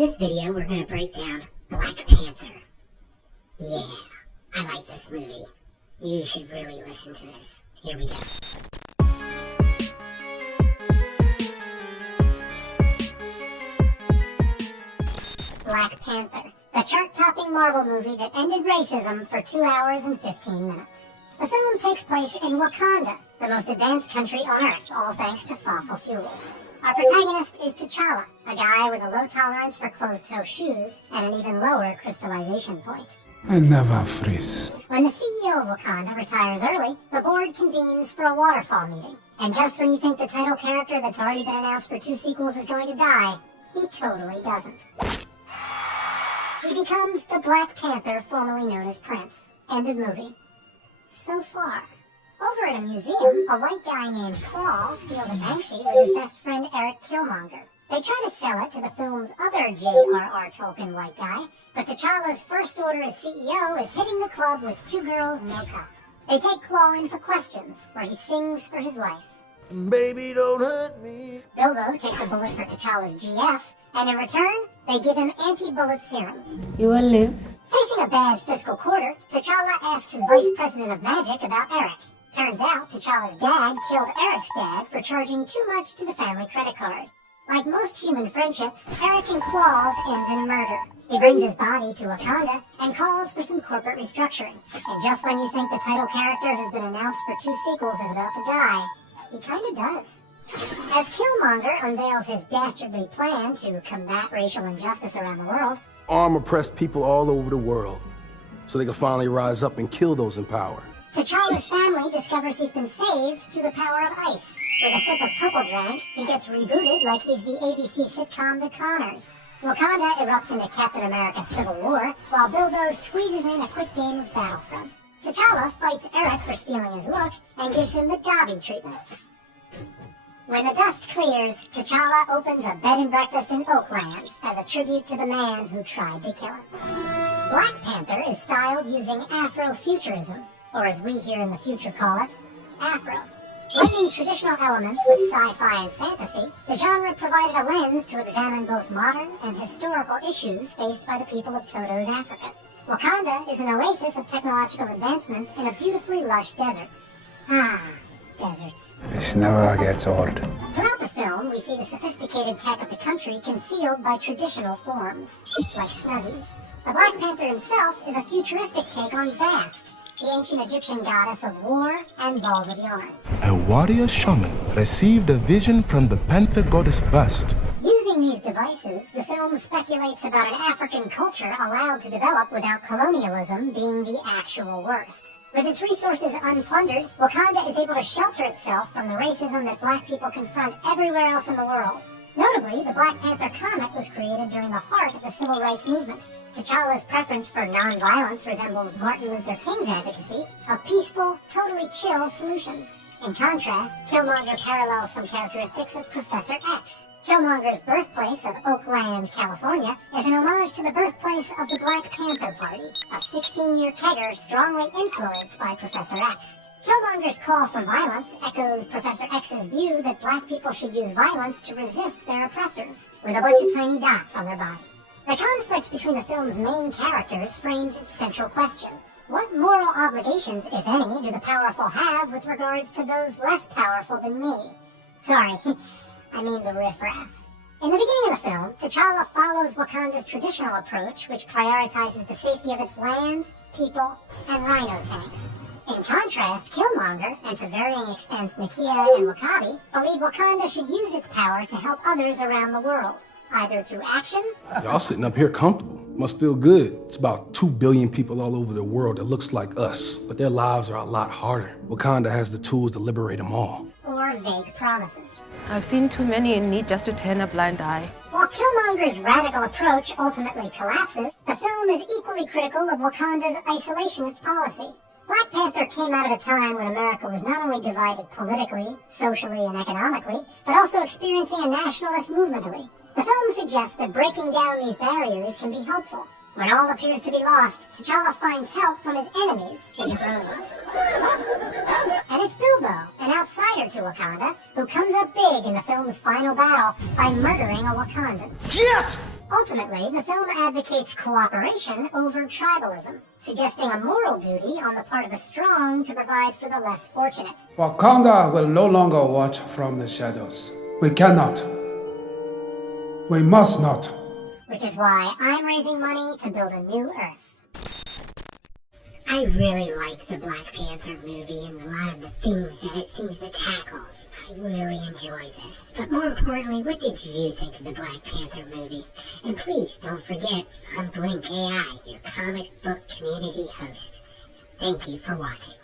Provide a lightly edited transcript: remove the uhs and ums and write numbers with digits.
this video, we're going to break down Black Panther. Yeah, I like this movie. You should really listen to this. Here we go. Black Panther, the chart-topping Marvel movie that ended racism for 2 hours and 15 minutes. The film takes place in Wakanda, the most advanced country on Earth, all thanks to fossil fuels. Our protagonist is T'Challa, a guy with a low tolerance for closed-toe shoes and an even lower crystallization point. I never freeze. When the CEO of Wakanda retires early, the board convenes for a waterfall meeting. And just when you think the title character that's already been announced for 2 sequels is going to die, he totally doesn't. He becomes the Black Panther formerly known as Prince. End of movie. So far. Over at a museum, a white guy named Claw steals a Banksy with his best friend Eric Killmonger. They try to sell it to the film's other J.R.R. Tolkien white guy, but T'Challa's first order as CEO is hitting the club with 2 girls, no cop. They take Claw in for questions, where he sings for his life. Baby, don't hurt me. Bilbo takes a bullet for T'Challa's GF, and in return, they give him anti-bullet serum. You will live. Facing a bad fiscal quarter, T'Challa asks his vice president of magic about Eric. Turns out, T'Challa's dad killed Eric's dad for charging too much to the family credit card. Like most human friendships, Eric and Claws ends in murder. He brings his body to Wakanda and calls for some corporate restructuring. And just when you think the title character who's been announced for 2 sequels is about to die, he kinda does. As Killmonger unveils his dastardly plan to combat racial injustice around the world, Arm oppressed people all over the world, so they can finally rise up and kill those in power. T'Challa's family discovers he's been saved through the power of ice. With a sip of purple drank, he gets rebooted like he's the ABC sitcom The Connors. Wakanda erupts into Captain America's Civil War, while Bilbo squeezes in a quick game of Battlefront. T'Challa fights Eric for stealing his look and gives him the Dobby treatment. When the dust clears, T'Challa opens a bed and breakfast in Oakland as a tribute to the man who tried to kill him. Black Panther is styled using Afrofuturism, or as we here in the future call it, Afro. Blending traditional elements with sci-fi and fantasy, the genre provided a lens to examine both modern and historical issues faced by the people of Toto's Africa. Wakanda is an oasis of technological advancement in a beautifully lush desert. Ah, deserts. This never gets old. Throughout the film, we see the sophisticated tech of the country concealed by traditional forms, like Snuggies. The Black Panther himself is a futuristic take on Bast, the ancient Egyptian goddess of war and balls of yarn. A warrior shaman received a vision from the panther goddess Bast. Using these devices, the film speculates about an African culture allowed to develop without colonialism being the actual worst. With its resources unplundered, Wakanda is able to shelter itself from the racism that black people confront everywhere else in the world. Notably, the Black Panther comic was created during the heart of the civil rights movement. T'Challa's preference for non-violence resembles Martin Luther King's advocacy of peaceful, totally chill solutions. In contrast, Killmonger parallels some characteristics of Professor X. Killmonger's birthplace of Oakland, California, is an homage to the birthplace of the Black Panther Party, a 16-year kegger strongly influenced by Professor X. Killmonger's call for violence echoes Professor X's view that black people should use violence to resist their oppressors, with a bunch of tiny dots on their body. The conflict between the film's main characters frames its central question. What moral obligations, if any, do the powerful have with regards to those less powerful than me? Sorry, I mean the riffraff. In the beginning of the film, T'Challa follows Wakanda's traditional approach, which prioritizes the safety of its land, people, and rhino tanks. In contrast, Killmonger, and to varying extents Nakia and W'Kabi, believe Wakanda should use its power to help others around the world, either through action. Y'all sitting up here comfortable. Must feel good. It's about 2 billion people all over the world that looks like us, but their lives are a lot harder. Wakanda has the tools to liberate them all. Or vague promises. I've seen too many in need just to turn a blind eye. While Killmonger's radical approach ultimately collapses, the film is equally critical of Wakanda's isolationist policy. Black Panther came out at a time when America was not only divided politically, socially, and economically, but also experiencing a nationalist movement. The film suggests that breaking down these barriers can be helpful. When all appears to be lost, T'Challa finds help from his enemies, the jabronis. And it's Bilbo, an outsider to Wakanda, who comes up big in the film's final battle by murdering a Wakandan. Yes! Ultimately, the film advocates cooperation over tribalism, suggesting a moral duty on the part of the strong to provide for the less fortunate. Wakanda will no longer watch from the shadows. We cannot. We must not. Which is why I'm raising money to build a new Earth. I really like the Black Panther movie and a lot of the themes that it seems to tackle. I really enjoy this. But more importantly, what did you think of the Black Panther movie? And please don't forget, I'm JINK A.I, your comic book community host. Thank you for watching.